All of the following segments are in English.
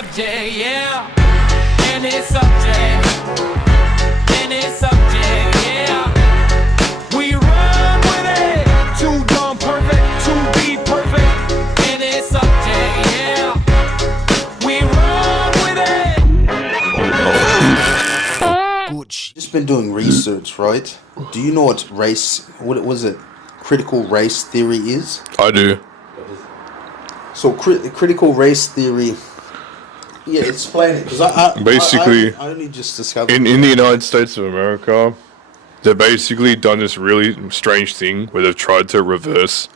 subject, yeah. Any subject. Any subject, yeah. We run with it. Too dumb perfect to be perfect. Any subject, yeah. We run with it. Good. Just been doing research, right? Do you know what was it? Critical race theory is? I do. So critical race theory. Yeah, explain it. Because I only just discovered in the United States of America, they've basically done this really strange thing where they've tried to reverse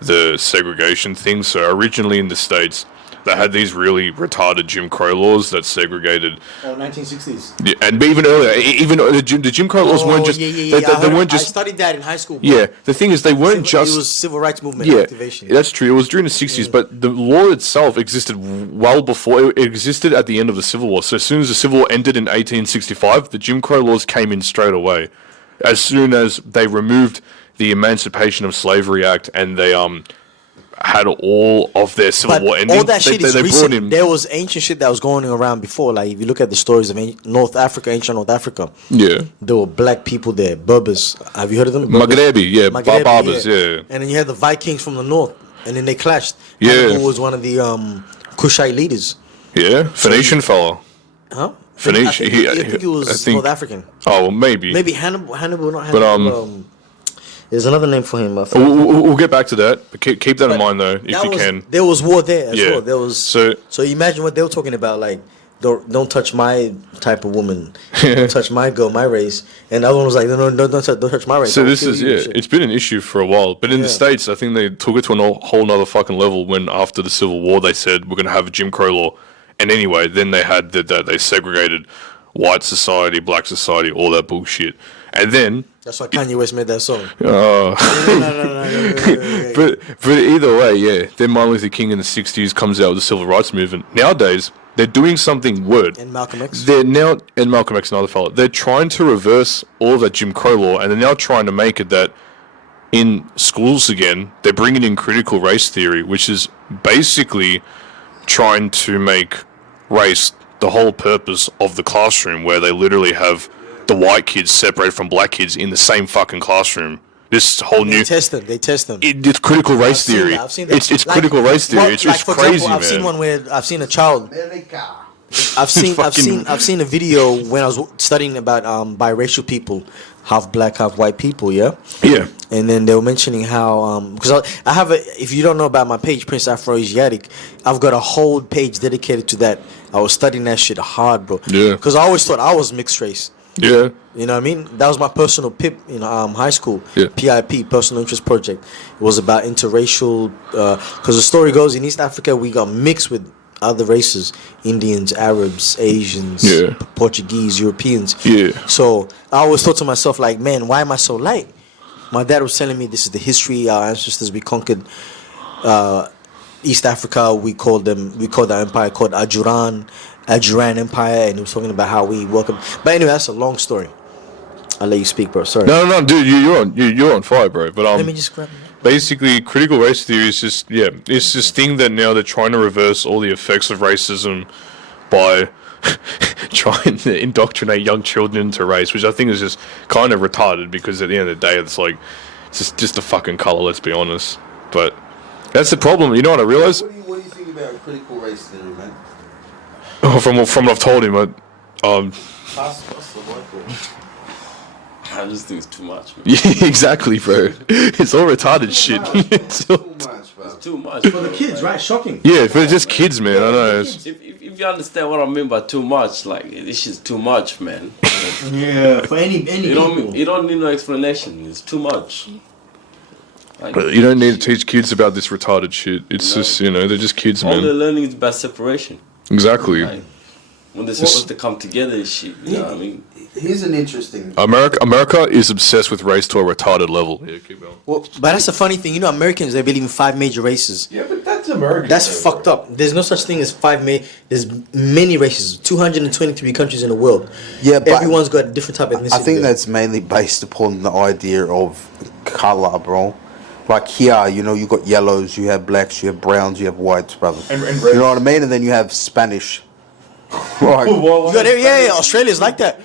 the segregation thing. So originally in the States, they had these really retarded Jim Crow laws that segregated. Oh, 1960s. Yeah, and even earlier, even the Jim Crow laws weren't just. They weren't just. I studied that in high school. Bro. Yeah, the thing is, they weren't just. It was civil rights movement activation. That's true. It was during the 60s, but the law itself existed well before. It existed at the end of the Civil War. So as soon as the Civil War ended in 1865, the Jim Crow laws came in straight away. As soon as they removed the Emancipation of Slavery Act and they had all of their Civil War ending. All that shit is recent. Brought in, there was ancient shit that was going around before. Like, if you look at the stories of ancient North Africa, yeah, there were black people there, Berbers. Have you heard of them? Maghrebi, yeah, Barbers, yeah. And then you had the Vikings from the north, and then they clashed. Yeah. Hannibal was one of the Kushite leaders. Yeah, Phoenician fella. Huh? Phoenician. I think it was North African. Oh, well, maybe. Maybe Hannibal, not Hannibal. There's another name for him. We'll get back to that. But keep that in mind, though, if you can. There was war there as well. There was so imagine what they were talking about. Like, don't touch my type of woman. Don't touch my girl, my race. And the other one was like, no, don't touch my race. So this is it's been an issue for a while. But in the States, I think they took it to a whole nother fucking level when after the Civil War they said we're going to have a Jim Crow law. And anyway, then they had that they segregated white society, black society, all that bullshit. And then that's why Kanye West made that song. No. But either way, yeah. Then Martin Luther King in the 60s comes out with the Civil Rights Movement. Nowadays, they're doing something weird. And Malcolm X. And Malcolm X, another fellow. They're trying to reverse all of that Jim Crow law, and they're now trying to make it that in schools again, they're bringing in critical race theory, which is basically trying to make race the whole purpose of the classroom, where they literally have the white kids separated from black kids in the same fucking classroom. This whole They test them. It's critical race theory. It's like, critical race theory. It's just crazy, example, I've seen one where I've seen a child. I've seen a video when I was studying about biracial people, half black, half white people. Yeah. Yeah. And then they were mentioning how because I have if you don't know about my page, Prince Afro Asiatic, I've got a whole page dedicated to that. I was studying that shit hard, bro. Yeah. Because I always thought I was mixed race. Yeah. You know what I mean? That was my personal PIP in high school. Yeah. PIP, Personal Interest Project. It was about interracial. Because the story goes, in East Africa, we got mixed with other races. Indians, Arabs, Asians, Portuguese, Europeans. Yeah. So I always thought to myself, like, man, why am I so light? My dad was telling me this is the history. Our ancestors, we conquered East Africa. We called that empire called Ajuran Empire, and he was talking about how we welcome. But anyway, that's a long story. I'll let you speak, bro. Sorry. No, dude, you're on fire, bro. But let me just grab it. Basically, critical race theory is just it's this thing that now they're trying to reverse all the effects of racism by trying to indoctrinate young children into race, which I think is just kind of retarded, because at the end of the day, it's like it's just a fucking color. Let's be honest. But that's the problem. You know what I realize? What do you think about critical race theory, man? Oh, from what I've told him, Pass the white. I just think it's too much. Man. Yeah, exactly, bro. It's all retarded shit. It's too much, bro. It's too much For the kids, right? Shocking. Yeah, for just kids, man. I know. If you understand what I mean by too much, like, this is too much, man. Yeah, for any people. You don't need no explanation. It's too much. Like, But you don't need to teach kids about this retarded shit. It's just, they're just kids, all they're man. learning is about separation. Exactly. Like, when they're supposed to come together and shit, you know what I mean? Here's an interesting. America is obsessed with race to a retarded level. Yeah, keep going. Well, but that's the funny thing. Americans, they believe in 5 major races. Yeah, but that's American. That's fucked up. There's no such thing as 5 major. There's many races. 223 countries in the world. Yeah, but everyone's got a different type of ethnicity. I think that's mainly based upon the idea of color, bro. Like here, you know, you got yellows, you have blacks, you have browns, you have whites, brother. And You know what I mean? And then you have Spanish. Right. You got yeah, Australia's like that.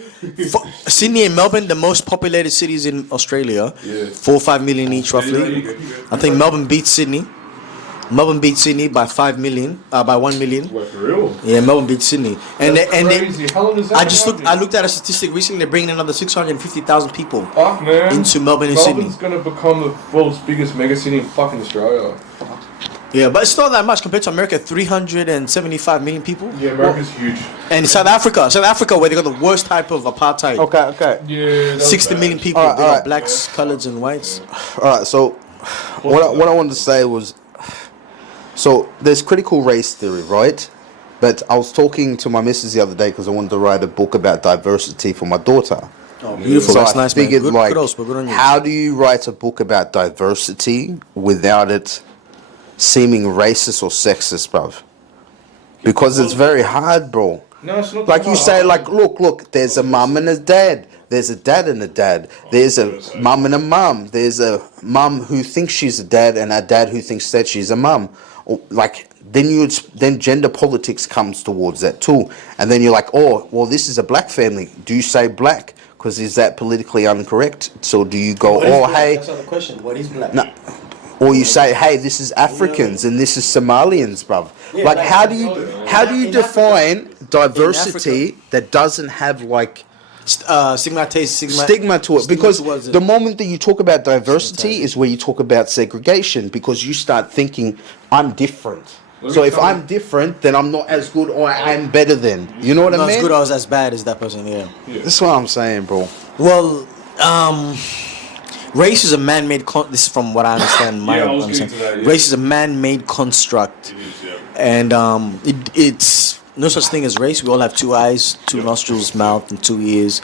Sydney and Melbourne, the most populated cities in Australia, 4 or 5 million each roughly. I think Melbourne beats Sydney. Melbourne beat Sydney by 5 million, by 1 million. What, for real? Yeah, Melbourne beat Sydney, and Crazy. How long is that? I looked at a statistic recently. They're bringing another 650,000 people Fuck, man. into Melbourne and Sydney. Melbourne's gonna become the world's biggest mega city in fucking Australia. Yeah, but it's not that much compared to America. 375 million people. Yeah, America's huge. And South Africa, where they got the worst type of apartheid. Okay. Yeah. 60 million people. All right, They all got right. blacks, coloreds, and whites. All right. So, what I wanted to say was, so there's critical race theory, right? But I was talking to my missus the other day because I wanted to write a book about diversity for my daughter. Oh, beautiful. So That's I nice, man. figured, Good, like, kudos, but good on you. how do you write a book about diversity without it seeming racist or sexist, bruv? Because it's very hard, bro. No, it's not. Like you say, like, look, there's a mum and a dad. There's a dad and a dad. There's a mum and a mum. There's a mum who thinks she's a dad and a dad who thinks that she's a mum. Or, like, then gender politics comes towards that too. And then you're like, oh, well, this is a black family. Do you say black? Because is that politically incorrect? So do you go, oh, hey, That's not the question. What is black? no. Or you say, hey, this is Africans and this is Somalians, bruv. Like, how do you define diversity that doesn't have like Stigma to it? Because the moment that you talk about diversity is where you talk about segregation, because you start thinking I'm different. So if I'm different, then I'm not as good, or I'm better than. You know what I not mean? as good or as bad as that person. Yeah. That's what I'm saying, bro. Well, race is a man-made. This is from what I understand. My Yeah, I was getting understanding. to that, yeah. Race is a man-made construct, and it's no such thing as race. We all have 2 eyes, 2 nostrils, mouth, and 2 ears,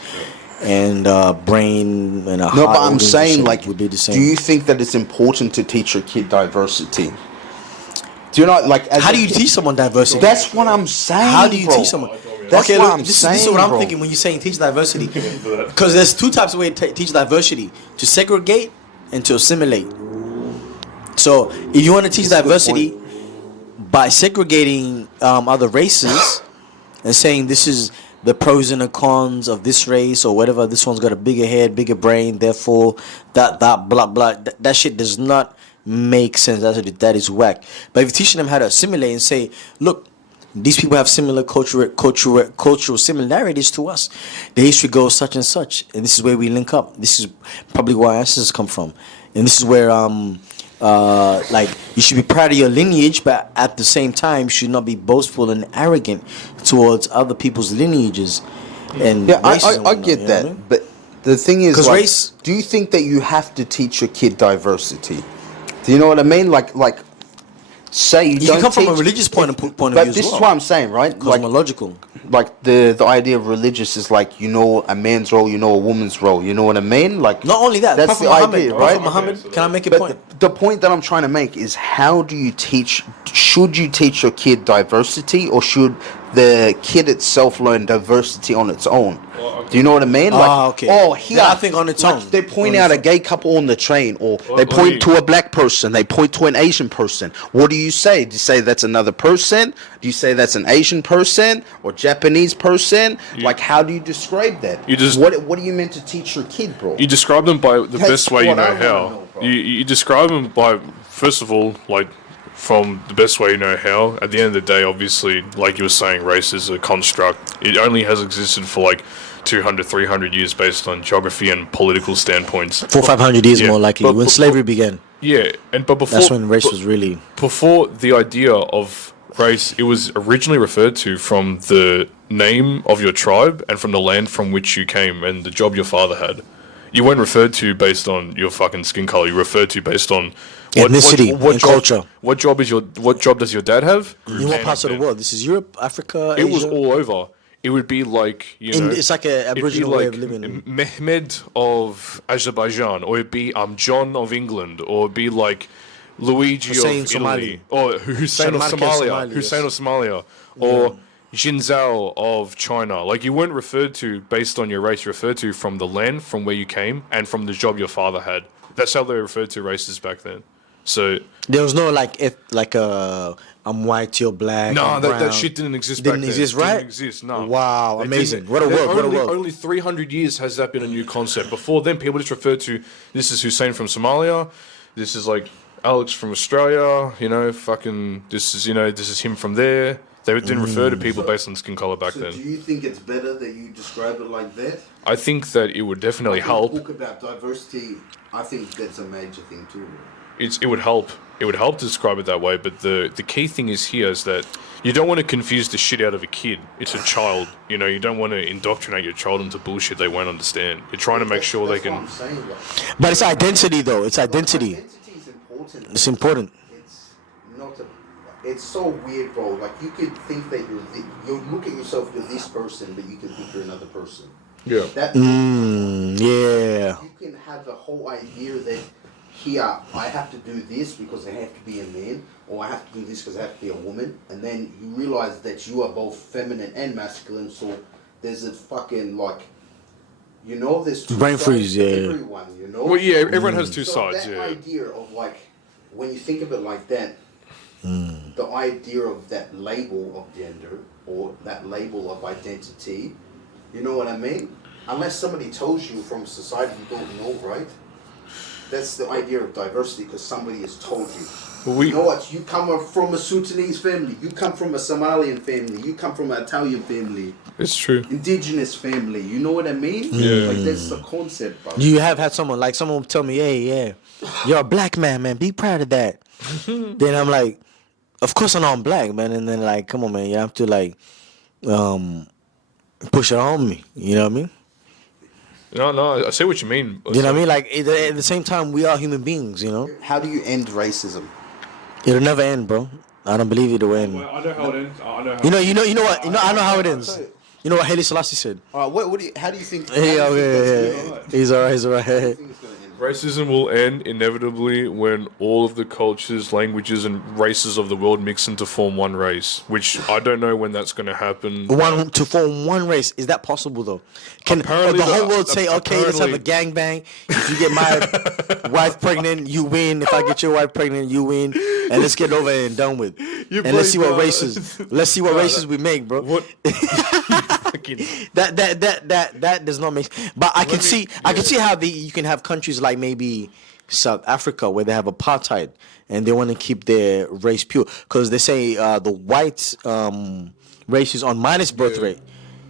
and brain and a heart. No, but I'm organs and saying, shit like, would be the same. do you think that it's important to teach your kid diversity? Do you know, like, as How a do you kid- teach someone diversity? That's what I'm saying. How do you bro. teach someone? That's okay, what look, I'm this is saying, what I'm bro. thinking when you're saying teach diversity. Because there's 2 types of way to teach diversity: to segregate and to assimilate. So if you want to teach That's a good diversity by segregating other races and saying this is the pros and the cons of this race or whatever, this one's got a bigger head, bigger brain, therefore that blah blah, that shit does not make sense. That is whack. But if you're teaching them how to assimilate and say, look, these people have similar cultural similarities to us. The history goes such and such, and this is where we link up. This is probably where our ancestors come from, and this is where like, you should be proud of your lineage, but at the same time, you should not be boastful and arrogant towards other people's lineages. And Yeah, races and I whatnot, get you know that. what I mean? But the thing is, 'Cause like, race- do you think that you have to teach your kid diversity? Do you know what I mean? Like, say you You don't can come from a teach- religious point of view But as this well. is what I'm saying, right? Cosmological. Like the idea of religious is like, you know a man's role, you know a woman's role. You know what I mean? Like, Not only that, that's Prophet the Muhammad, idea, Prophet right? Muhammad, can I make a But point? the point that I'm trying to make is, how do you teach? Should you teach your kid diversity, or should the kid itself learn diversity on its own? Do you know what I mean? Like, Okay. oh, here, Yeah, I think on its like, own. they point On out its a gay couple on the train, or they wait. point to a black person, they point to an Asian person. What do you say? Do you say that's another person? Do you say that's an Asian person or Japanese person? Like, how do you describe that? You just- what are you meant to teach your kid, bro? You describe them by the That's best way you what I know wanna how. know, bro. You describe them by, first of all, like, from the best way you know how. At the end of the day, obviously, like you were saying, race is a construct. It only has existed for like 200, 300 years based on geography and political standpoints. 400-500 years Yeah, more likely, but when slavery began. Yeah, but before That's when race was really. before the idea of race, it was originally referred to from the name of your tribe and from the land from which you came and the job your father had. You weren't referred to based on your fucking skin color. You referred to based on Ethnicity and job, culture. What job does your dad have? In what parts of the world? This is Europe, Africa, It was Asia? all over. It would be like, you know, It's like an it'd be Aboriginal way of like living. Mehmed of Azerbaijan, or it'd be John of England, or it'd be like Luigi Hussein of Somali. Italy, or Hussein of Marquez, Somalia, Somali, Hussein yes. of Somalia, or Jinzhao of China. Like, you weren't referred to based on your race. You referred to from the land from where you came and from the job your father had. That's how they referred to races back then. So There was no like I'm white, you're black. no, I'm that brown. shit didn't exist. Didn't back exist, then. right? Didn't exist. No. Wow, It amazing. didn't- What a world, what a only, world. Only 300 years has that been a new concept. Before then, people just referred to this is Hussein from Somalia. This is like Alex from Australia. You know, fucking this is him from there. They didn't refer to people based on skin color back So then. do you think it's better that you describe it like that? I think that it would definitely Like, help. Talk about diversity. I think that's a major thing too. It would help. It would help to describe it that way. But the key thing is here is that you don't want to confuse the shit out of a kid. It's a child. You know, you don't want to indoctrinate your child into bullshit they won't understand. You're trying to make sure they That's what can. I'm saying, like, But it's identity, though. It's identity. identity is important. It's important. It's not a. It's so weird, bro. Like you could think that you look at yourself, you're this person, but you can think you're another person. Yeah. That Yeah. you can have the whole idea that here I have to do this because I have to be a man, or I have to do this because I have to be a woman, and then you realize that you are both feminine and masculine. So there's a fucking like, you know, there's two Brain sides freeze, to yeah. everyone, you know. Well, yeah. Everyone has two So sides. that Yeah. idea of like, when you think of it like that, the idea of that label of gender or that label of identity, you know what I mean? Unless somebody tells you from society you don't know, right? That's the idea of diversity because somebody has told you. Well, You know what? You come from a Sudanese family. You come from a Somalian family. You come from an Italian family. It's true. Indigenous family. You know what I mean? Yeah. Like that's the concept, bro. You have had someone like someone tell me, "Hey, yeah, you're a black man. Be proud of that." Then I'm like, "Of course I know I'm black, man." And then like, come on, man, you have to like, push it on me. You know what I mean? No, I see what you mean. You know what I mean? Like at the same time, we are human beings. You know, How do you end racism? it'll never end, bro. I don't believe it'll end. I know how it ends. I know how. You know what? I know how it ends. You know what Haile Selassie said? All right, what do you? How do you think? Hey, how do you think okay, that's yeah, gonna yeah. end? He's alright. He's How do you alright. think it's gonna end? Racism will end inevitably when all of the cultures, languages, and races of the world mix into form one race. Which I don't know when that's going to happen. One to form one race, is that possible though? Can Apparently the whole the- world say, okay, let's have a apparently- gangbang? If you get my wife pregnant, you win. If I get your wife pregnant, you win. And let's get over it and done with. And let's see what races. Let's see what races we make, bro. What? Fucking- That does not make. But I can see how you can have countries like maybe South Africa where they have apartheid and they want to keep their race pure because they say the white race is on minus birth rate.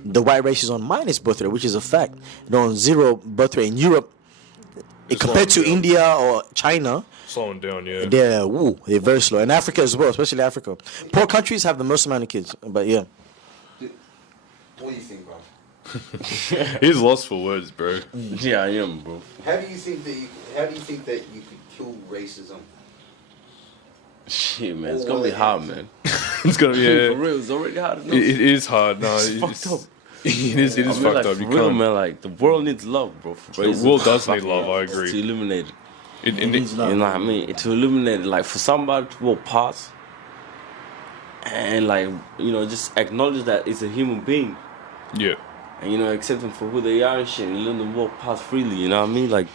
The white race is on minus birth rate, which is a fact. They're on zero birth rate in Europe. Compared to slowing down. India or China, Slowing down, yeah. they're very slow. And Africa as well, especially Africa. Poor countries have the most amount of kids. But yeah. What do you think, bro? He's lost for words, bro. Yeah, I am, bro. How do you think that you could kill racism? Shit, man, it's gonna be hard, man. It's gonna be. For Yeah, real, it's already hard enough. it is hard. No, It's fucked up. It is. It is I mean, fucked like, up. for You real, can't. man. Like the world needs love, bro. For The racism. world does need Fucking love, I it's agree. To eliminate it. It You know what I mean? To eliminate it, like for somebody to walk past and like just acknowledge that it's a human being, yeah. and accept them for who they are and shit, and let them walk past freely. You know what I mean? Like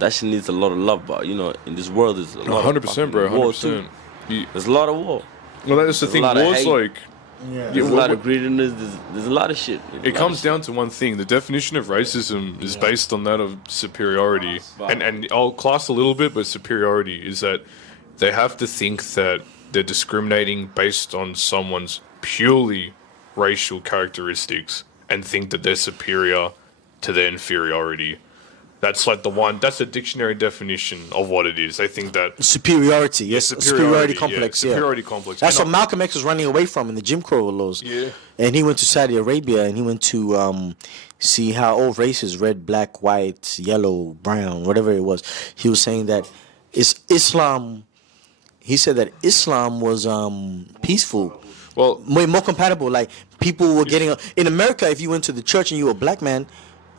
that shit needs a lot of love, but in this world there's a lot. 100%, bro. of war too. 100%. There's a lot of war. Well, that's the There's a thing. lot of War's hate. like. There's Yeah, a lot of greediness. There's a lot of shit. It comes down to one thing. The definition of racism is based on that of superiority. And I'll class a little bit, but superiority is that they have to think that they're discriminating based on someone's purely racial characteristics and think that they're superior to their inferiority. That's like that's the dictionary definition of what it is. They think that Superiority, yes, superiority yeah, complex, yeah. superiority complex. That's And what Malcolm X was running away from in the Jim Crow laws. Yeah. And he went to Saudi Arabia and he went to see how all races, red, black, white, yellow, brown, whatever it was. He was saying that Islam. He said that Islam was peaceful, well, more compatible. Like people were getting in America. If you went to the church and you were a black man,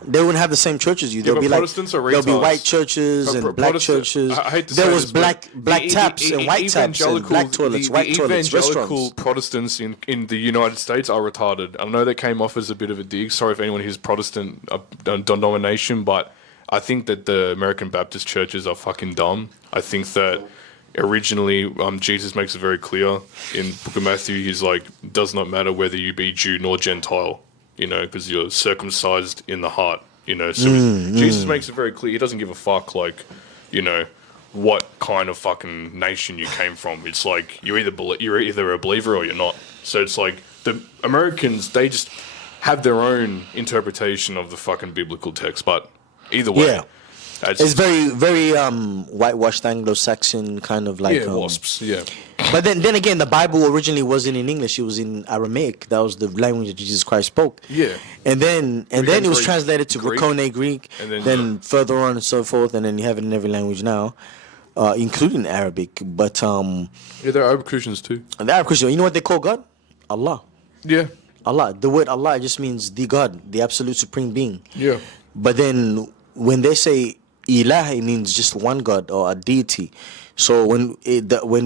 they wouldn't have the same church as you. There'll but be like Protestants are there'll be retards. white churches and black Protestant- churches. I hate to There say was this, but black taps and white taps and black toilets, white toilets, evangelical restaurants. Protestants in the United States are retarded. I know that came off as a bit of a dig. Sorry if anyone who's Protestant denomination, but I think that the American Baptist churches are fucking dumb. I think that originally, Jesus makes it very clear in Book of Matthew. He's like, does not matter whether you be Jew nor Gentile, because you're circumcised in the heart, So Jesus makes it very clear. He doesn't give a fuck, like, what kind of fucking nation you came from. It's like you're either a believer or you're not. So it's like the Americans, they just have their own interpretation of the fucking biblical text, but either way. Yeah. It's very, very whitewashed Anglo-Saxon kind of like wasps. Yeah, But then again, the Bible originally wasn't in English; it was in Aramaic. That was the language that Jesus Christ spoke. Yeah, and then it was translated to Greek. Racone Greek, And then further on and so forth, and then you have it in every language now, including Arabic. But there are Arab Christians too. and the Arab Christian, you know what they call God? Allah. Yeah, Allah. The word Allah just means the God, the absolute supreme being. yeah, But then when they say Ilah, it means just one God or a deity. So when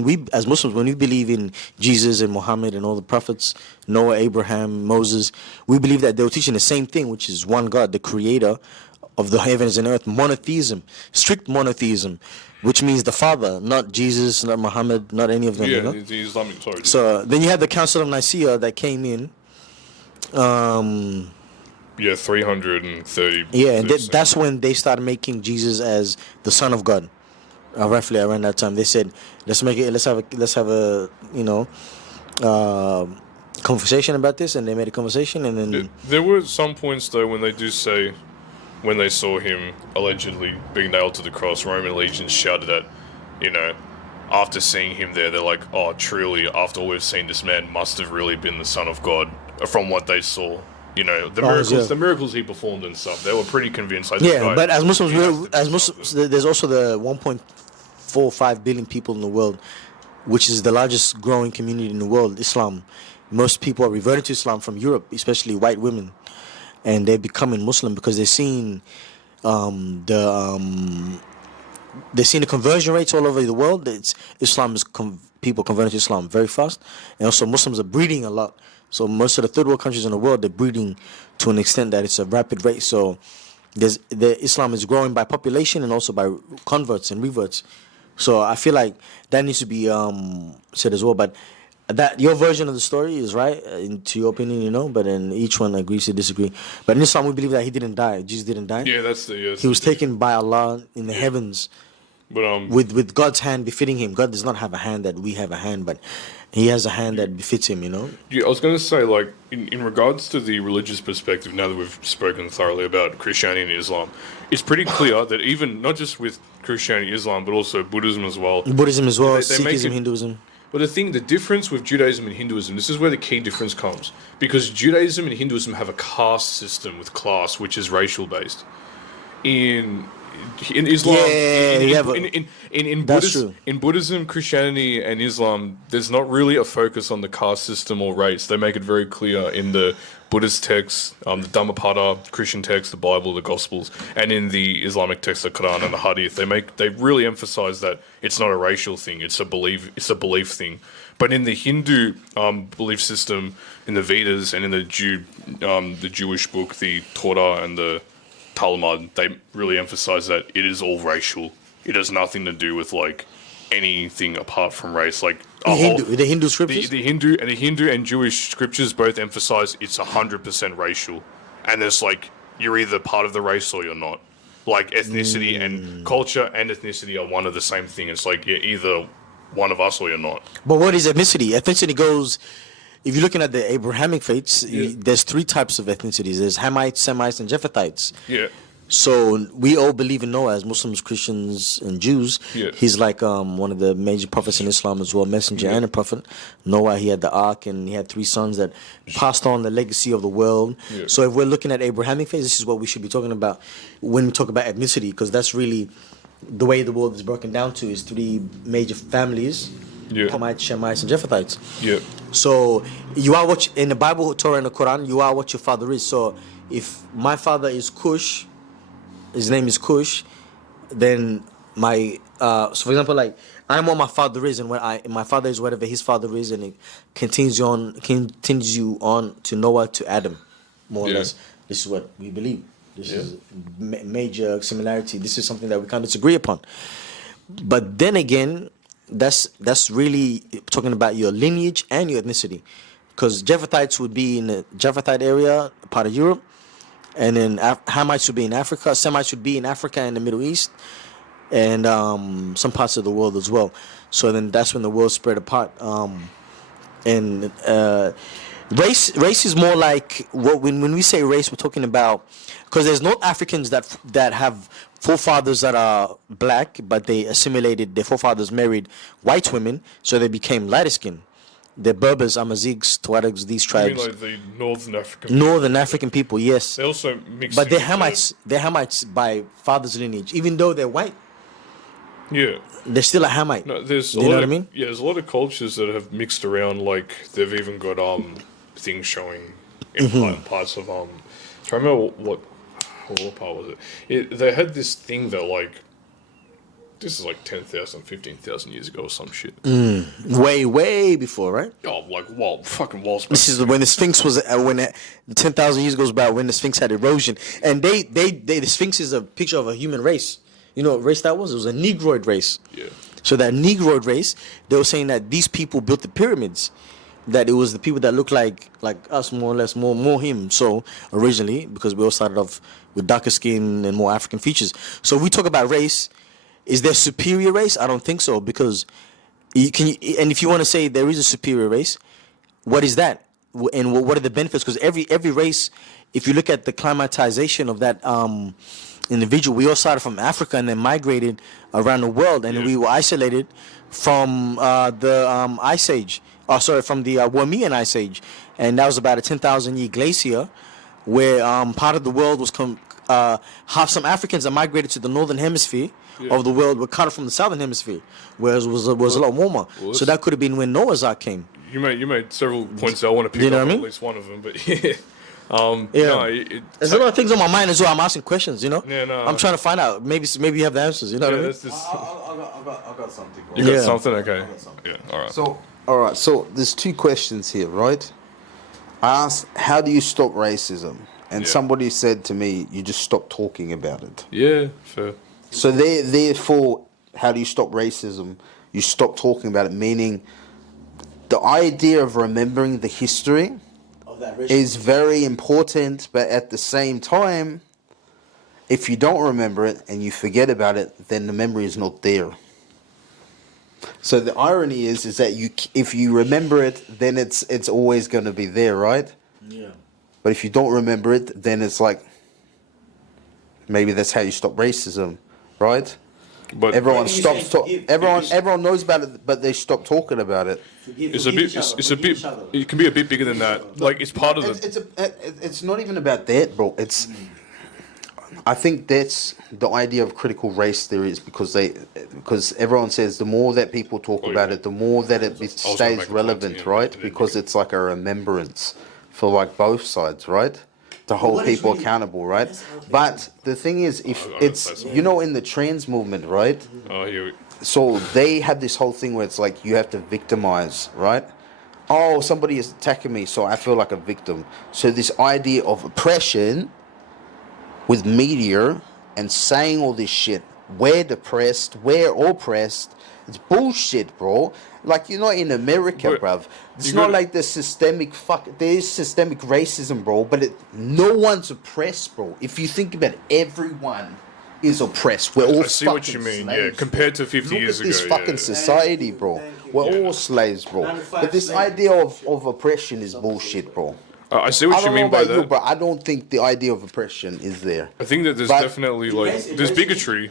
we as Muslims, when we believe in Jesus and Muhammad and all the prophets, Noah, Abraham, Moses, we believe that they were teaching the same thing, which is one God, the creator of the heavens and earth, monotheism, strict monotheism, which means the Father, not Jesus, not Muhammad, not any of them. yeah. The Islamic Torah. So then you have the Council of Nicaea that came in. 330. Yeah, and that's when they started making Jesus as the Son of God. Roughly around that time, they said, "Let's have a conversation about this," and they made a conversation, and then There were some points though when they do say, when they saw him allegedly being nailed to the cross, Roman legions shouted at, after seeing him there, they're like, "Oh, truly, after all we've seen, this man must have really been the Son of God." From what they saw. The miracles he performed and stuff. They were pretty convinced. Like, but as Muslims, there's also the 1.45 billion people in the world, which is the largest growing community in the world. Islam. Most people are reverting to Islam from Europe, especially white women, and they're becoming Muslim because they're seeing the conversion rates all over the world. People converting to Islam very fast, and also Muslims are breeding a lot. So most of the third world countries in the world, they're breeding to an extent that it's a rapid rate. So Islam is growing by population and also by converts and reverts. So I feel like that needs to be said as well. But that your version of the story is right, to your opinion, but then each one agrees to disagree. But in Islam, we believe that he didn't die. Jesus didn't die. Yeah, he was taken by Allah in the heavens. But with God's hand befitting him. God does not have a hand that we have a hand, but he has a hand that befits him, Yeah, I was going to say, like, in regards to the religious perspective, now that we've spoken thoroughly about Christianity and Islam, it's pretty clear that even, not just with Christianity and Islam, but also Buddhism as well. Sikhism, Hinduism. But the difference with Judaism and Hinduism, this is where the key difference comes. Because Judaism and Hinduism have a caste system with class, which is racial based. In Islam, in Buddhism, Christianity, and Islam, there's not really a focus on the caste system or race. They make it very clear in the Buddhist texts, the Dhammapada, Christian text, the Bible, the Gospels, and in the Islamic text, the Quran and the Hadith. They really emphasize that it's not a racial thing; it's a belief thing. But in the Hindu belief system, in the Vedas, and in the Jewish book, the Torah and the Talmud, they really emphasize that it is all racial. It has nothing to do with like anything apart from race. Like the Hindu scriptures, the Hindu and Jewish scriptures both emphasize it's 100% racial, and there's like you're either part of the race or you're not. Like ethnicity and culture and ethnicity are one of the same thing. It's like you're either one of us or you're not. But what is ethnicity? Ethnicity goes. If you're looking at the Abrahamic faiths, there's three types of ethnicities. There's Hamites, Semites, and Japhethites. Yeah. So we all believe in Noah as Muslims, Christians, and Jews. Yeah. He's like one of the major prophets in Islam as well, messenger and a prophet. Noah, he had the ark, and he had three sons that passed on the legacy of the world. Yeah. So if we're looking at Abrahamic faith, this is what we should be talking about when we talk about ethnicity, because that's really the way the world is broken down to is three major families. Yeah. Hamites, Shemites, and Japhethites. Yeah. So you are what in the Bible, Torah, and the Quran. You are what your father is. So if my father is Cush, his name is Cush, then my so for example, like I'm what my father is, and my father is whatever his father is, and it continues you on to Noah to Adam, more or less. This is what we believe. This is major similarity. This is something that we can't disagree upon. But then again, that's really talking about your lineage and your ethnicity, because Japhethites would be in the Japhethite area, part of Europe, and then Hamites would be in Africa. Semites would be in Africa and the Middle East, and some parts of the world as well. So then that's when the world spread apart. And race is more like when we say race, we're talking about, because there's North Africans that have forefathers that are black, but they assimilated. Their forefathers married white women, so they became lighter skinned. The Berbers, Amazighs, Tuaregs, these I mean, tribes. like the Northern African. Northern African people, yes. They also mix. But they're Hamites. They're Hamites by father's lineage. Even though they're white, Yeah. they're still a Hamite. No, there's a You lot know of, what I mean? Yeah, there's a lot of cultures that have mixed around. Like they've even got things showing in parts of try to remember what part was it? They had this thing that like this is like 10,000, 15,000 years ago or some shit. Way before, right? Oh, like fucking walls. This is when the Sphinx was 10,000 years goes by, when the Sphinx had erosion, and the Sphinx is a picture of a human race. You know what race that was? It was a Negroid race. Yeah. So that Negroid race, they were saying that these people built the pyramids, that it was the people that looked like us, more or less, more him. So originally, because we all started off with darker skin and more African features. So we talk about race. Is there superior race? I don't think so, because and if you want to say there is a superior race, what is that? And what are the benefits? Because every race, if you look at the climatization of that individual, we all started from Africa and then migrated around the world, and we were isolated from the Ice Age. From the Warmian Ice Age, and that was about a 10,000-year glacier, where part of the world was half some Africans that migrated to the northern hemisphere of the world were cut off from the southern hemisphere, whereas it was a lot warmer. So that could have been when Noah's Ark came. You made several points that I want to pick up at least one of them, but yeah. No, there's a lot of things on my mind as well. I'm asking questions, you know. Yeah, no. I'm trying to find out. Maybe you have the answers. You know what I mean? I got something. Bro. You got Yeah. something? Okay. Yeah. All right. All right, so there's two questions here, right? I asked, how do you stop racism? And somebody said to me, you just stop talking about it. Yeah. Fair. So therefore, how do you stop racism? You stop talking about it, meaning the idea of remembering the history Of that race. is very important, but at the same time, if you don't remember it and you forget about it, then the memory is not there. So the irony is that if you remember it, then it's always going to be there, right? Yeah. But if you don't remember it, then it's like maybe that's how you stop racism, right? But Everyone you stops. say forgive- Everyone knows about it, but they stop talking about it. it's a bit. It's a bit. It can be a bit bigger than that. Like it's part of the. It's not even about that, bro. It's. I think that's the idea of critical race theory is because everyone says the more that people talk about it, the more that it gonna stays make a point, relevant, yeah, right? but- Because it's like a remembrance for like both sides, right? To hold what is people really- accountable, right? But the thing is, if I it's say so. in the trans movement, right? Oh, here. So they have this whole thing where it's like you have to victimize, right? Oh, somebody is attacking me, so I feel like a victim. So this idea of oppression with media and saying all this shit, we're depressed, we're oppressed, it's bullshit, bro. Like, you're not in America, But bruv. It's you not gotta- like the systemic there is systemic racism, bro, but no one's oppressed, bro. If you think about it, everyone is oppressed. We're all I see what fucking you mean. slaves, Yeah, compared to bro. 50 Look years at this ago. fucking Yeah. society, bro. We're Yeah. all slaves, bro. 95 But this slaves. idea of oppression is bullshit, bro. I see I what you don't know mean by about you, that. but I don't think the idea of oppression is there. I think that there's But- definitely like there's bigotry.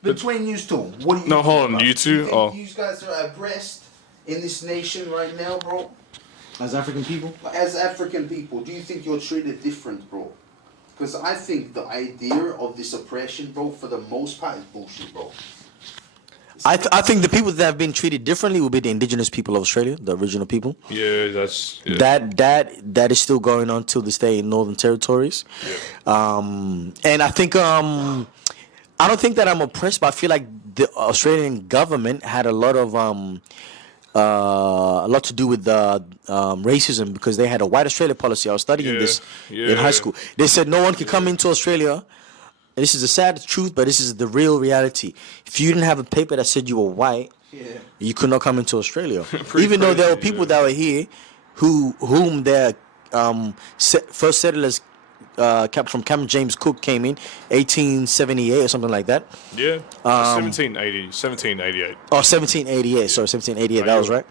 Between you two, what do you No, think, hold on, bro? you two? think Oh. you guys are oppressed in this nation right now, bro? As African people. As African people, do you think you're treated different, bro? Because I think the idea of this oppression, bro, for the most part is bullshit, bro. I think the people that have been treated differently will be the indigenous people of Australia, the original people. Yeah, that's yeah. That is still going on till this day in Northern Territories. And I think I don't think that I'm oppressed, but I feel like the Australian government had a lot to do with racism, because they had a white Australia policy. I was studying Yeah, this yeah. in high school. They said no one can come into Australia. And this is the sad truth, but this is the real reality. If you didn't have a paper that said you were white, Yeah. You could not come into Australia, Pretty even though there were crazy, people yeah. that were here whom their first settlers kept from Captain James Cook came in 1878 or something like that. Yeah. 1788. Oh, 1788. Sorry, 1788. No, That was you're- right.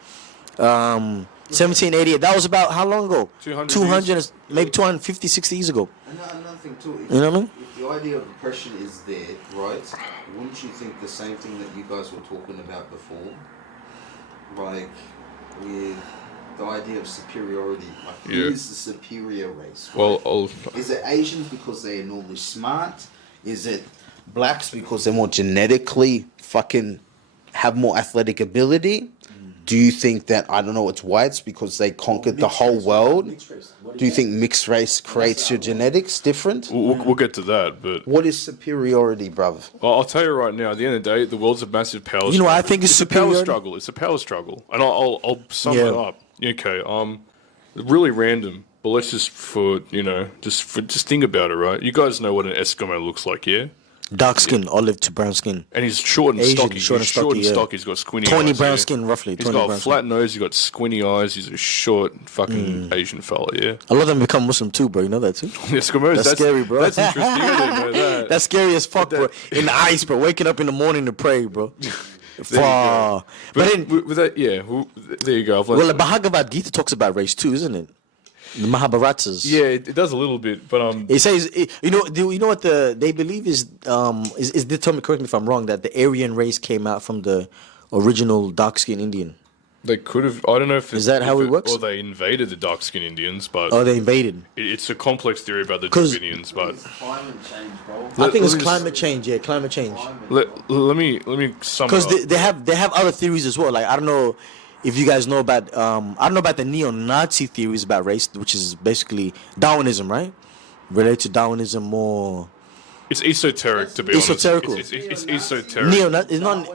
1788. That was about how long ago? 200 200 years. maybe 250, 60 years ago. Another thing too, if, You know what I mean? if the idea of oppression is there, right, wouldn't you think the same thing that you guys were talking about before? Like, with the idea of superiority. Like, Yeah. who is the superior race? Right? Well, Is it Asians because they're normally smart? Is it blacks because they're more genetically fucking have more athletic ability? Do you think that, I don't know, it's whites because they conquered the whole world? Do you think mixed race creates your genetics different? we'll get to that, but What is superiority, bruv? I'll tell you right now. At the end of the day, the world's a massive power. You know what I struggle. think is it's a power superiority? struggle. It's a power struggle, and I'll sum Yeah. it up. Okay, really random, but let's just just think about it, right? You guys know what an Eskimo looks like, yeah? Dark skin, olive to brown skin. And he's short and Asian, stocky. short He's and short stocky, and yeah. stocky. He's got squinty Tawny eyes. brown yeah. skin, roughly. He's Tawny got a brown flat nose. He's got squinty eyes. He's a short fucking Asian fella, yeah? A lot of them become Muslim too, bro. You know that too? Eskimos, That's scary, bro. That's interesting. I didn't know that. That's scary as fuck, bro. In the ice, bro. Waking up in the morning to pray, bro. Fuck. But then, with that, yeah, there you go. I've learned well, the something. Bhagavad Gita talks about race too, isn't it? The Mahabharatas. Yeah, it does a little bit, but It says, you know what they believe is they tell me, correct me if I'm wrong, that the Aryan race came out from the original dark-skinned Indian. they could have. I don't know if Is that how it works? or they invaded the dark-skinned Indians, but Oh, they invaded. it's a complex theory about the 'Cause- Dravidians. But Climate change, bro. I think it's let me climate change. Yeah, climate change. let me sum it Because up. they have other theories as well. Like I don't know if you guys know about I don't know about the neo-Nazi theories about race, which is basically Darwinism, right? Related to Darwinism more. It's esoteric, to be Esoterical. honest. It's esoteric. Neo, it's not.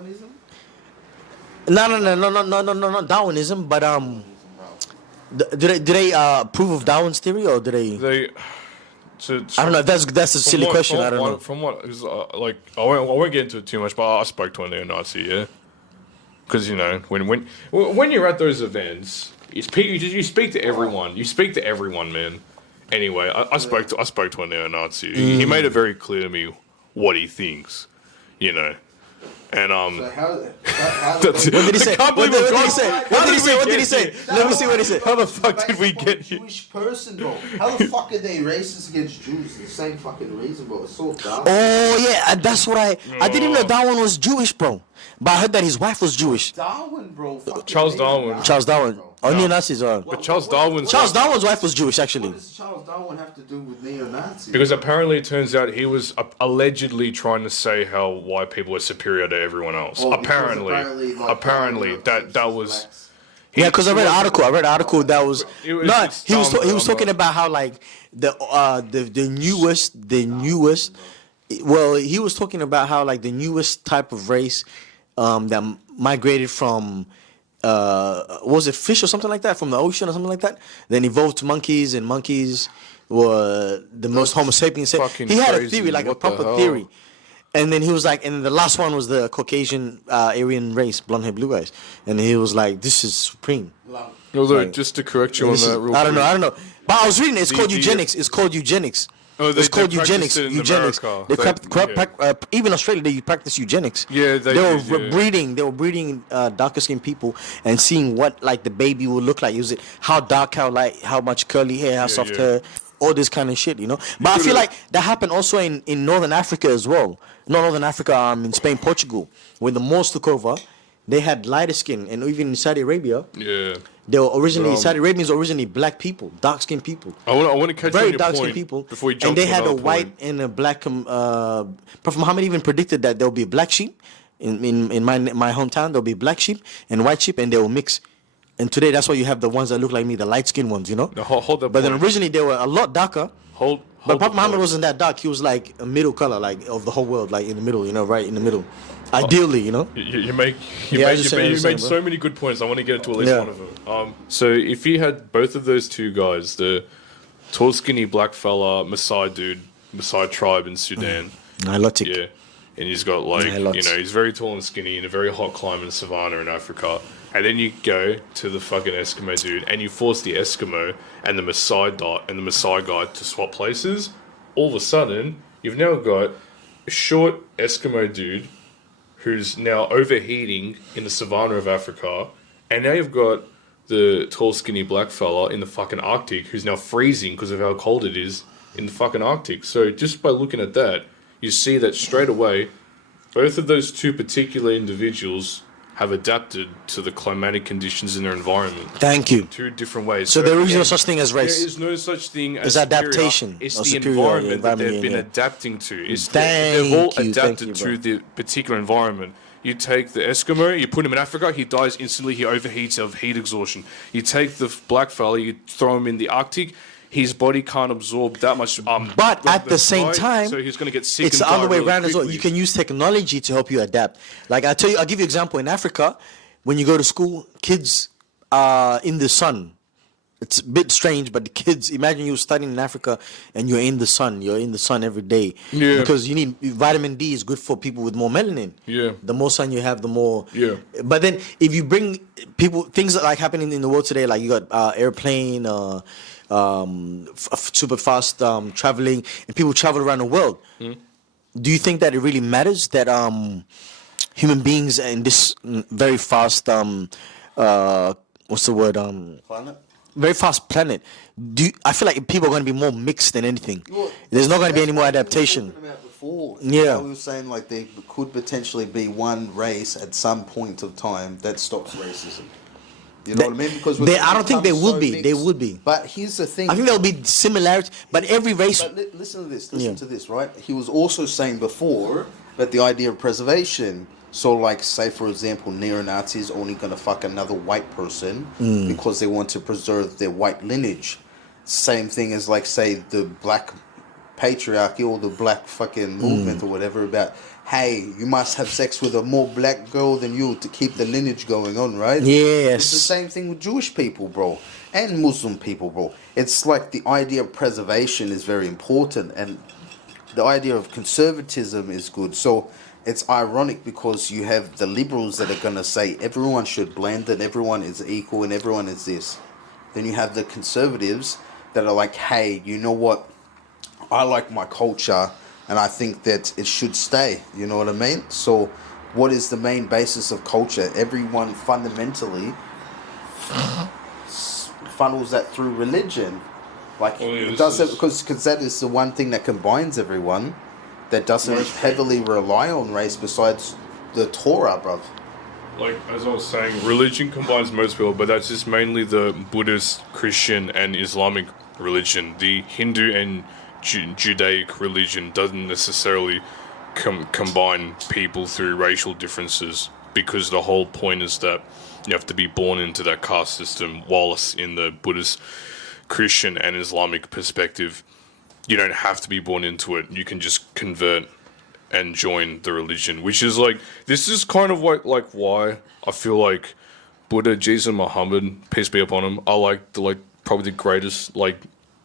No, not Darwinism, but do they approve of Darwin's theory or do they? They. I don't know. If that's a silly question. I don't know. From what, 'cause, like, I won't get into it too much, but I spoke to a neo-Nazi, yeah. Because when you're at those events, you speak to everyone. You speak to everyone, man. Anyway, I spoke to a neo-Nazi. He made it very clear to me what he thinks, you know. And So how That's it. What did he say? I can't What believe did we've he got- say? how What did he we say? What get did he say? here? Let me see what he said. How the fuck did we get here? Jewish person, bro. How the fuck are they racist against Jews? The same fucking reason, bro. It's so dumb. Oh yeah, that's what I didn't know Darwin was Jewish, bro. But I heard that his wife was Jewish. Darwin, bro. Fucking Charles amazing. Darwin. Charles Darwin. Bro. Oh, neo-Nazis are. But Charles Darwin's Charles Darwin's wife was Jewish, actually. What does Charles Darwin have to do with neo-Nazis? Because apparently it turns out he was allegedly trying to say how white people are superior to everyone else. Oh, because apparently like, that was. blacks. Yeah, because I read an article. I read an article that was It was- no. it's He was dumb, he was bro, talking but- about how like the newest. Well, he was talking about how like the newest type of race that migrated from what was it, fish or something like that, from the ocean or something like that, then evolved to monkeys, and monkeys were the most Homo sapiens. fucking He had a crazy. theory, like a What the proper hell? theory. And then he was like, and the last one was the Caucasian Aryan race, blonde hair, blue eyes. And he was like, this is supreme. Although, Like- just to correct you on This is- that, real I don't know, quick. I don't know. But I was reading it, it's called the- eugenics. It's called eugenics. Oh, It's called they eugenics. practice it in Eugenics. America. They Yeah. even Australia, they practice eugenics. Yeah, they were do, yeah. breeding. They were breeding darker skinned people and seeing what like the baby would look like. Is it how dark, how light, how much curly hair, how soft yeah. hair, all this kind of shit, you know. But I feel like that happened also in Northern Africa as well. Not Northern Africa, in Spain, Portugal, when the Moors took over, they had lighter skin, and even in Saudi Arabia, Yeah. they were originally But, Saudi Arabians were originally black people, dark skinned people. I want to catch you on Very your dark point skinned people, before you jump and they to had a another white point. and a black. Prophet Muhammad even predicted that there will be a black sheep in my hometown. There'll be black sheep and white sheep, and they will mix. And today, that's why you have the ones that look like me, the light skinned ones, you know. Now, hold that But then point. originally they were a lot darker. Hold But the Prophet Muhammad point. wasn't that dark. He was like a middle color, like of the whole world, like in the middle, you know, right in the middle. Ideally, you know. You Yeah, I just saying, made bro. so many good points. I want to get into at least Yeah. one of them. So if you had both of those two guys, the tall, skinny black fella, Maasai dude, Maasai tribe in Sudan, Nilotic. yeah, and he's got like Yeah, lots. you know he's very tall and skinny in a very hot climate in savannah in Africa. And then you go to the fucking Eskimo dude, and you force the Eskimo and the Maasai guy to swap places. All of a sudden, you've now got a short Eskimo dude who's now overheating in the savannah of Africa, and now you've got the tall, skinny black fella in the fucking Arctic who's now freezing because of how cold it is in the fucking Arctic. So just by looking at that, you see that straight away, both of those two particular individuals have adapted to the climatic conditions in their environment. Thank you. Two different ways. So there is no again, such thing as race. there is no such thing as It's adaptation superior. It's or the superior, environment that environment, they've been yeah. adapting to. It's Thank they've all you, thank adapted you, to bro. the particular environment. You take the Eskimo, you put him in Africa, he dies instantly, he overheats of heat exhaustion. You take the black fella, you throw him in the Arctic, his body can't absorb that much. But at the same time, so he's going to get sick. It's and the other die way really around as well. quickly. You can use technology to help you adapt. Like I'll give you an example. In Africa, when you go to school, kids are in the sun. It's a bit strange, but the kids, imagine you're studying in Africa and you're in the sun. You're in the sun every day. Yeah. Because you need vitamin D is good for people with more melanin. Yeah. The more sun you have, the more. Yeah. But then if you bring people, things that like happening in the world today, like you got airplane, super fast traveling, and people travel around the world. Do you think that it really matters that human beings in this very fast what's the word Planet? very fast planet, I feel like people are going to be more mixed than anything. Well, There's not going to be any more that's what adaptation. we were talking about before. Yeah. We were saying like there could potentially be one race at some point of time that stops racism. You know what I mean? Because we're I don't think they become will so be. They mixed. would be. But here's the thing. I think there'll be similarities, but every race. But listen to this. Yeah. Listen to this. Right. He was also saying before that the idea of preservation. So, like, say for example, neo-Nazis only gonna fuck another white person because they want to preserve their white lineage. Same thing as, like, say the black patriarchy or the black fucking movement or whatever about, hey, you must have sex with a more black girl than you to keep the lineage going on, right? Yes. It's the same thing with Jewish people, bro, and Muslim people, bro. It's like the idea of preservation is very important, and the idea of conservatism is good. So it's ironic because you have the liberals that are going to say everyone should blend and everyone is equal and everyone is this. Then you have the conservatives that are like, hey, you know what? I like my culture and I think that it should stay. You know what I mean? So what is the main basis of culture? Everyone fundamentally funnels that through religion. Like, it doesn't, because that is the one thing that combines everyone that doesn't heavily rely on race besides the Torah, bruv. Like, as I was saying, religion combines most people, but that's just mainly the Buddhist, Christian, and Islamic religion. The Hindu and Judaic religion doesn't necessarily combine people through racial differences, because the whole point is that you have to be born into that caste system, whilst in the Buddhist, Christian, and Islamic perspective, you don't have to be born into it. You can just convert and join the religion, which is like, this is kind of like why I feel like Buddha, Jesus, and Muhammad, peace be upon him, are like probably the greatest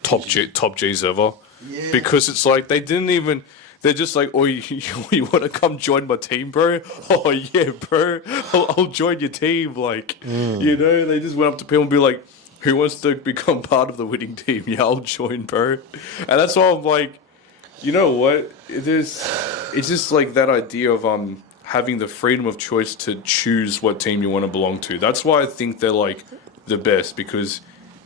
top G's ever. Yeah. Because it's like they're just like, oh, you want to come join my team, bro? Oh yeah, bro, I'll join your team. Like, you know, they just went up to people and be like, who wants to become part of the winning team? Yeah, I'll join, bro. And that's why I'm like, you know what? It's just like that idea of having the freedom of choice to choose what team you want to belong to. That's why I think they're like the best, because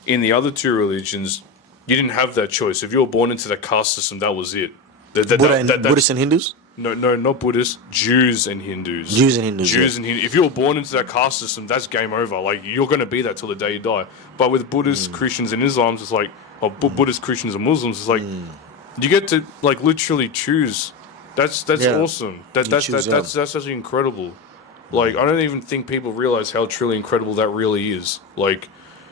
in the other two religions, you didn't have that choice. If you were born into the caste system, that was it. Buddhists and Hindus? No, not Buddhists. Jews and Hindus. Jews and Hindus, Jews yeah. and Hindus. If you were born into that caste system, that's game over. Like, you're going to be that till the day you die. But with Buddhists, Christians, and Islams, it's like, or Buddhists, Christians, and Muslims, it's like, you get to like literally choose. That's Yeah. awesome. That's actually incredible. Like, I don't even think people realize how truly incredible that really is. Like,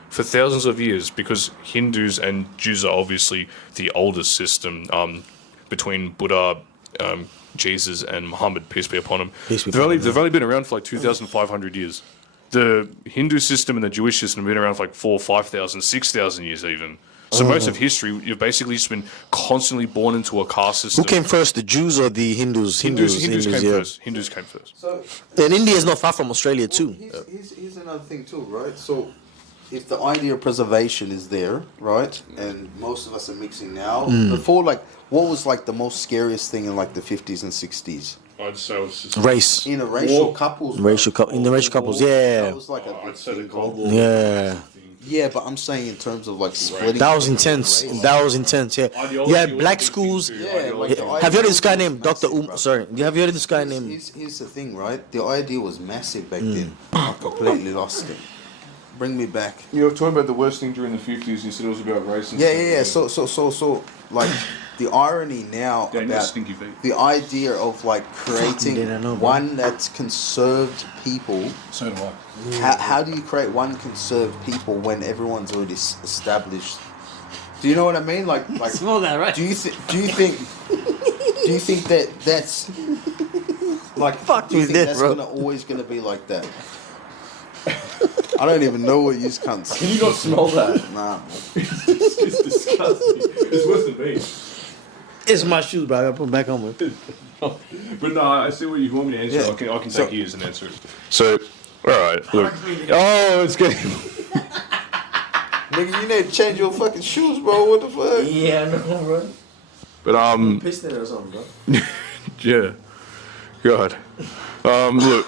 for thousands of years, because Hindus and Jews are obviously the oldest system between Buddha, Jesus, and Muhammad, peace be upon him. They've only been around for like 2,500 years. The Hindu system and the Jewish system have been around for like 4,000, 5,000, 6,000 years even. So most of history, you've basically just been constantly born into a caste system. Who came first, the Jews or the Hindus? Hindus came yeah. first. Hindus came first. So And India is not far from Australia too. here's another thing too, right? So if the idea of preservation is there, right, and most of us are mixing now, before, like, what was like the most scariest thing in like the 50s and 60s? I'd say it's just Race. Interracial couples. bro. Interracial couples, yeah. That was like a big I'd say the thing, bro. Cold War. Yeah. Yeah, but I'm saying in terms of like splitting. That was people intense. race. That was intense, yeah. Ideology Yeah, was black a big schools. thing too. Yeah, like Ideology. the Have you heard of this guy idea named was Dr. massive, bro. Sorry. Have you heard of this guy named... Here's the thing, right? The idea was massive back then. I completely lost it. Bring me back. You were talking about the worst thing during the 50s. You said it was about race. And Yeah. stuff. So, like, the irony now Daniel about Stinky Feet. the idea of like creating didn't know, bro. one that's conserved people. So do I. How do you create one conserved people when everyone's already established? Do you know what I mean? Like, Smell that, right? do you think that that's like? Fuck do you with think that, that's bro. always gonna be like that? I don't even know what you cunts. Can you not smell that? Nah. It's disgusting. It's worse than me. It's my shoes, bro. I gotta put them back on with. But no, I see what you want me to answer. Yeah. I can take you as an answer. So, all right, look. Oh, it's getting. Nigga, you need to change your fucking shoes, bro. What the fuck? Yeah, I know, bro. But Pissed it or something, bro. yeah. God. Look,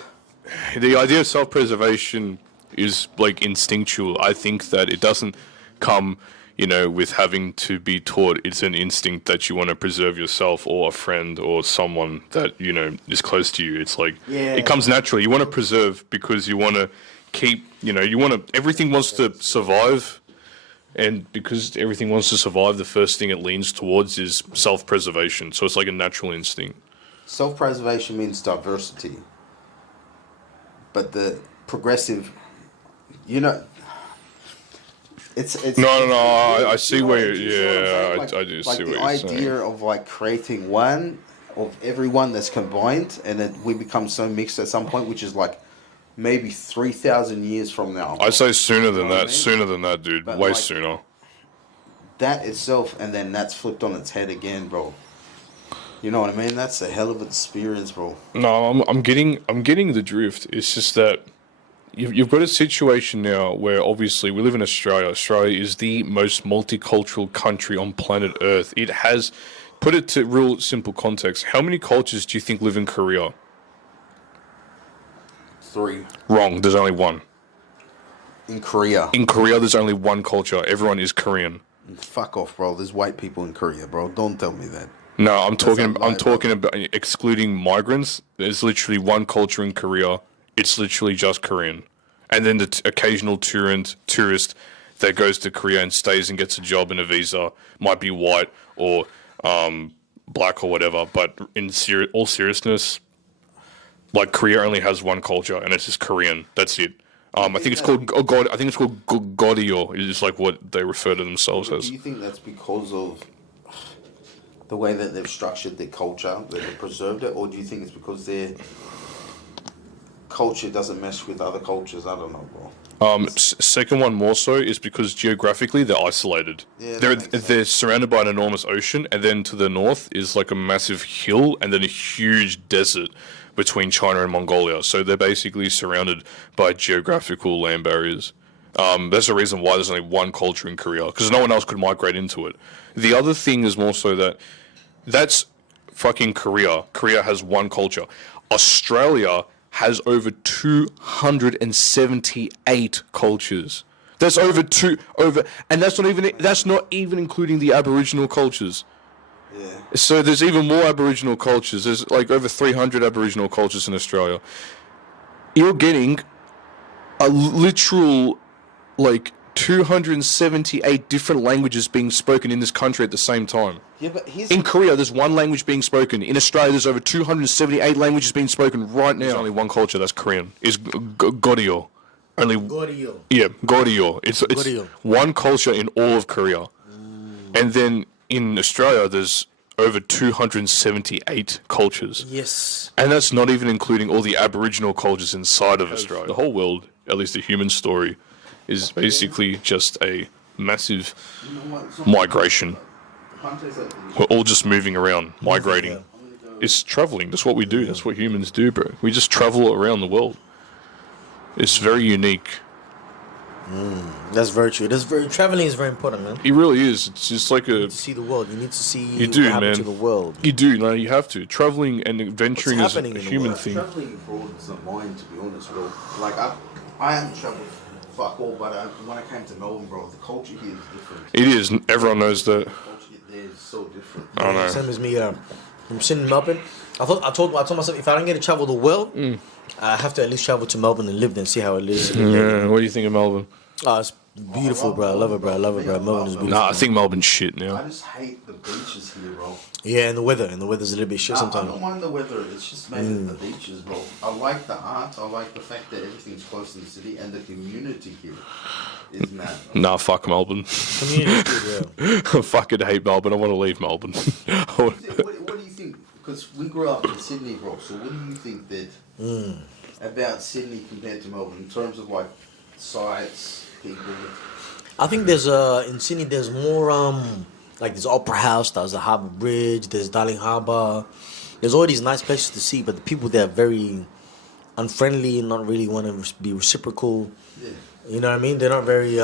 the idea of self-preservation is like instinctual. I think that it doesn't come, with having to be taught. It's an instinct that you want to preserve yourself or a friend or someone that, is close to you. It's like, it comes naturally. You want to preserve because you want to keep, everything wants to survive. And because everything wants to survive, the first thing it leans towards is self-preservation. So it's like a natural instinct. Self-preservation means diversity. But the progressive, it's No, I see where you see what I'm saying? I do like see the what you're saying. idea of like creating one of everyone that's combined, and then we become so mixed at some point, which is like maybe 3,000 years from now. I'd say sooner than You know what I that. mean? Sooner than that, dude. But Way like- sooner. That itself, and then that's flipped on its head again, bro. You know what I mean? That's a hell of an experience, bro. No, I'm getting the drift. It's just that you've got a situation now where obviously we live in Australia. Australia is the most multicultural country on planet Earth. It has, put it to real simple context, how many cultures do you think live in Korea? 3 Wrong. There's only one. in Korea. In Korea, there's only one culture. Everyone is Korean. Fuck off, bro. There's white people in Korea, bro. Don't tell me that. No, I'm talking lie, about excluding migrants. There's literally one culture in Korea. It's literally just Korean. And then the occasional tourist that goes to Korea and stays and gets a job and a visa might be white or black or whatever. But in all seriousness, like Korea only has one culture and it's just Korean. That's it. I think it's called Goryeo. It's like what they refer to themselves as. Do you think that's because of the way that they've structured their culture, that they've preserved it, or do you think it's because their culture doesn't mesh with other cultures? I don't know, bro. Second one more so is because geographically they're isolated. Yeah, they're that makes they're surrounded by an enormous ocean, and then to the north is like a massive hill, and then a huge desert between China and Mongolia. So they're basically surrounded by geographical land barriers. That's the reason why there's only one culture in Korea, because no one else could migrate into it. The other thing is more so that that's fucking Korea. Korea has one culture. Australia has over 278 cultures. That's and that's not even including the Aboriginal cultures. Yeah. So there's even more Aboriginal cultures. There's like over 300 Aboriginal cultures in Australia. You're getting a literal like 278 different languages being spoken in this country at the same time. Yeah, but In Korea, there's one language being spoken. In Australia, there's over 278 languages being spoken right now. There's only one culture, that's Korean. It's Goryeo. Only Goryeo. Yeah, Goryeo. It's Goryeo. one culture in all of Korea. And then in Australia, there's over 278 cultures. Yes. And that's not even including all the Aboriginal cultures inside of Australia. The whole world, at least the human story, is basically just a massive You know what? It's not- migration. Hunters are- We're all just moving around, migrating. yeah. It's traveling. That's what we do. That's what humans do, bro. We just travel around the world. It's very unique. That's very true. Traveling is very important, man. It really is. It's just like You a. need to see the world. You need to see You do, what happened man. to the world. You do. No, you have to. Traveling and adventuring is a happening in the human world? thing. Traveling abroad is the mind, to be honest, bro. Like I haven't traveled fuck all, but when I came to Melbourne, bro, the culture here is different. It is. Everyone knows that. The culture there is so different. I know. Same as me. I'm sitting in Melbourne. I told myself if I don't get to travel the world, I have to at least travel to Melbourne and live there and see how it is. Yeah. What do you think of Melbourne? Oh, it's beautiful, bro. I love it, bro. I love it, bro. Melbourne is beautiful. Nah, I think Melbourne's shit I now. just hate the beaches here, bro. Yeah, and the weather. And the weather's a little bit shit I sometimes. don't mind the weather. It's just mainly the beaches, bro. I like the art. I like the fact that everything's close to the city and the community here is mad. Nah, fuck Melbourne. Community is good, yeah. I fucking hate Melbourne. I want to leave Melbourne. What do you think? Because we grew up in Sydney, bro. So what do you think that about Sydney compared to Melbourne in terms of like sights, people? I think in Sydney there's more like there's Opera House, there's the Harbour Bridge, there's Darling Harbour. There's all these nice places to see, but the people there are very unfriendly and not really want to be reciprocal. Yeah. You know what I mean? They're not very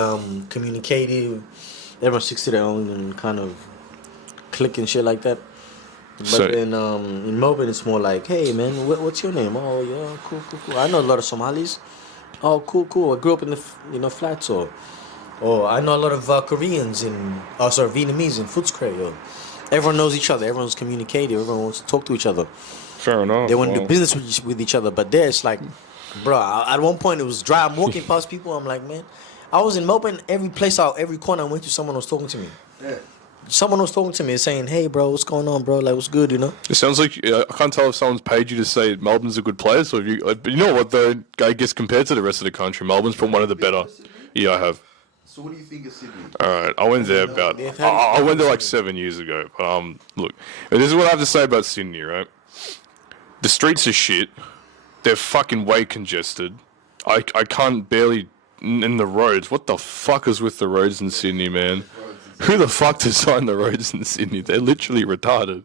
communicative. Everyone sticks to their own and kind of click and shit like that. But So- then in Melbourne, it's more like, hey man, what's your name? Oh yeah, cool. I know a lot of Somalis. Oh cool. I grew up in the flats or I know a lot of Koreans Vietnamese in Footscray. Everyone knows each other. Everyone's communicative. Everyone wants to talk to each other. Fair enough. They want to Wow. do business with each other. But there, it's like, bro. At one point, it was dry. I'm walking past people. I'm like, man, I was in Melbourne. Every corner I went to, someone was talking to me. Yeah. Someone was talking to me saying, hey, bro, what's going on, bro? Like, what's good, you know? It sounds like I can't tell if someone's paid you to say Melbourne's a good place, or if you. But you know what though? I guess compared to the rest of the country, Melbourne's probably one of the better. Yeah, I have. So what do you think of Sydney? All right, I went there about. I went there like 7 years ago. But look, this is what I have to say about Sydney. Right, the streets are shit. They're fucking way congested. I can't barely in the roads. What the fuck is with the roads in Sydney, man? Who the fuck designed the roads in Sydney? They're literally retarded.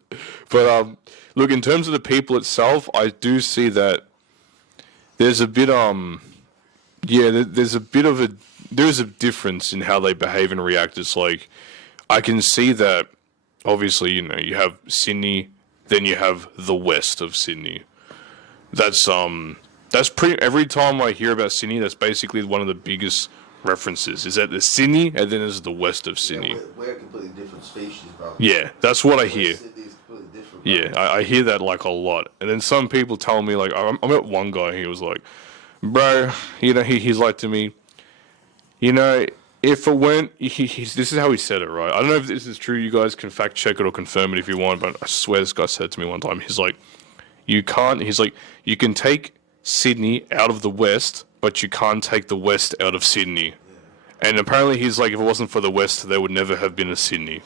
But look, in terms of the people itself, I do see that there's a bit there's a difference in how they behave and react. It's like I can see that obviously, you have Sydney, then you have the west of Sydney. That's pretty every time I hear about Sydney, that's basically one of the biggest references. Is that the Sydney and then there's the west of Sydney. Yeah, we're a completely different species, bro. Yeah, that's what I hear. Sydney's completely different, bro. Yeah, I hear that like a lot. And then some people tell me, like, I met one guy, he was like, bro, he's like to me, if it weren't, this is how he said it, right? I don't know if this is true. You guys can fact check it or confirm it if you want, but I swear this guy said to me one time, he's like, you can take Sydney out of the west, but you can't take the west out of Sydney. And apparently he's like, if it wasn't for the west, there would never have been a Sydney.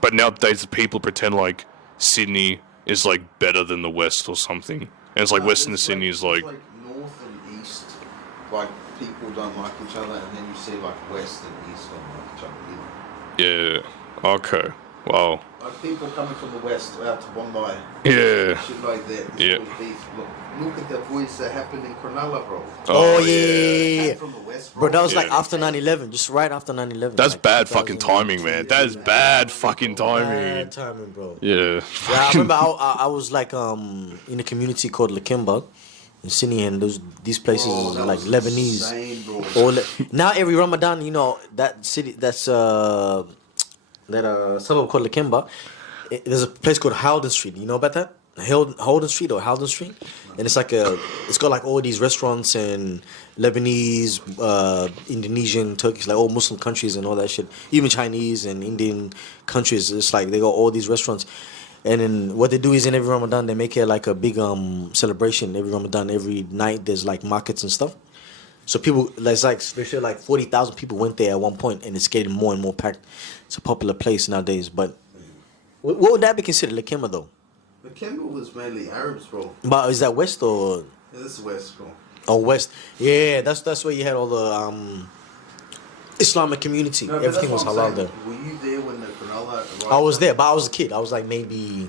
But nowadays the people pretend like Sydney is like better than the west or something. And it's like Western It's Sydney is like, it's like north and east, like people don't like each other, and then you see like west and east don't like each other either. yeah, okay, wow, Like people coming from the west out to Bondi, yeah, shit like that. It's Yeah. always beef. Look at the voice that happened in Cronulla, bro. Oh, It yeah. came from the west, Bro, that was like Yeah. after 9/11, just right after 9/11. That's like bad fucking timing, 2002. man. That is bad fucking timing. Bad timing, bro. Yeah. Yeah, I remember I was like in a community called Lakemba in Sydney, and these places Oh, are that like was Lebanese. insane, bro. Now every Ramadan, that city, that's suburb called Lakemba. There's a place called Howden Street. You know about that? Holden Street or Howden Street, and it's got like all these restaurants and Lebanese, Indonesian, Turkish, like all Muslim countries and all that shit. Even Chinese and Indian countries. It's like they got all these restaurants, and then what they do is in every Ramadan they make it like a big celebration. Every Ramadan, every night there's like markets and stuff. So people, it's like they feel like 40,000 people went there at one point, and it's getting more and more packed. It's a popular place nowadays. But what would that be considered, Lakemba though? The Kendall was mainly Arabs, bro. But is that west or Yeah, this is west, bro. west? Yeah, that's where you had all the Islamic community. No, but Everything that's was what I'm halal saying. there. Were you there when the granola arrived? I was there, but I was a kid. I was like maybe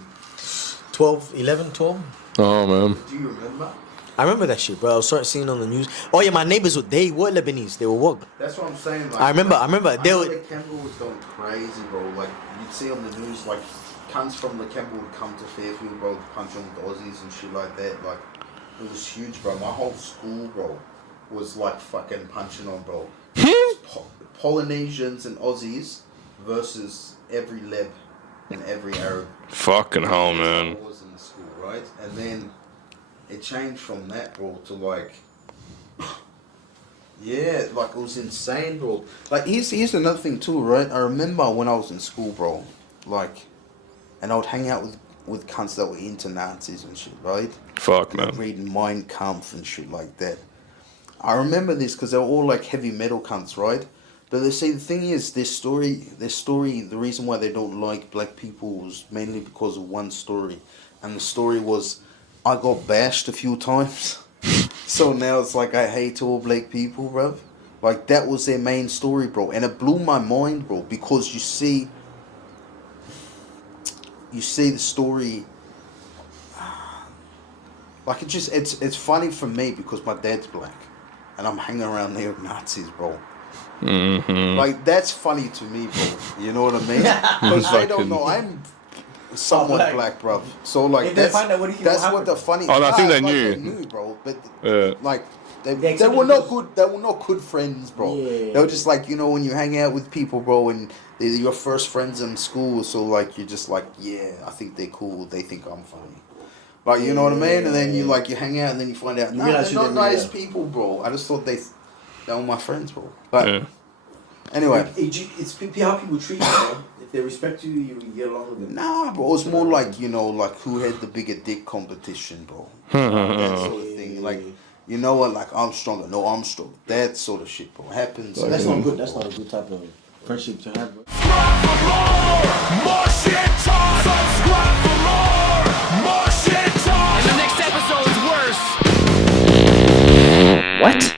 12, 11, 12. Oh man. Do you remember? I remember that shit, bro. I was starting seeing on the news. Oh yeah, my neighbors they were Lebanese. They were woke. That's what I'm saying. Like, I remember. They know were. the Campbell was going crazy, bro. Like you'd see on the news, like cunts from the Campbell would come to Fairfield, bro, punching the Aussies and shit like that. Like it was huge, bro. My whole school, bro, was like fucking punching on, bro. Polynesians and Aussies versus every Leb and every Arab. Fucking hell, man. I was in the school, right? And then it changed from that, bro, to like, yeah, like it was insane, bro. Like here's another thing too, right? I remember when I was in school, bro, like, and I would hang out with cunts that were into Nazis and shit, right? Fuck, And man. reading Mein Kampf and shit like that. I remember this because they were all like heavy metal cunts, right? But they say the thing is, their story, the reason why they don't like black people was mainly because of one story. And the story was, I got bashed a few times. So now it's like, I hate all black people, bro. Like, that was their main story, bro. And it blew my mind, bro, because you see the story. Like, it's funny for me because my dad's black. And I'm hanging around there with Nazis, bro. Mm-hmm. Like, that's funny to me, bro. You know what I mean? Because they don't know I'm somewhat black, bro. So, like, If they that's, find out, what do you think that's will what happen? the funny... Oh, no, I think they like, knew. They knew, bro. But, Yeah. like, they accepted were not it. good. They were not good friends, bro. Yeah. They were just like, you know, when you hang out with people, bro, and they're your first friends in school, so, like, you're just like, yeah, I think they're cool. They think I'm funny. Like, you know what I mean? And then you hang out, and then you find out, You no, realize they're who not they really nice are. people, bro. I just thought they were my friends, bro. But Yeah. anyway, It's how people treat you, man. If they respect you, you get along with them. nah, bro. It's more like, you know, like who had the bigger dick competition, bro. That sort of thing. Like, you know what? Like, I'm stronger. No, I'm strong. That sort of shit, bro. Happens. That's not good. That's not a good type of friendship to have, bro. Subscribe for more! More shit talk! Subscribe for more! More shit talk! And the next episode is worse! What?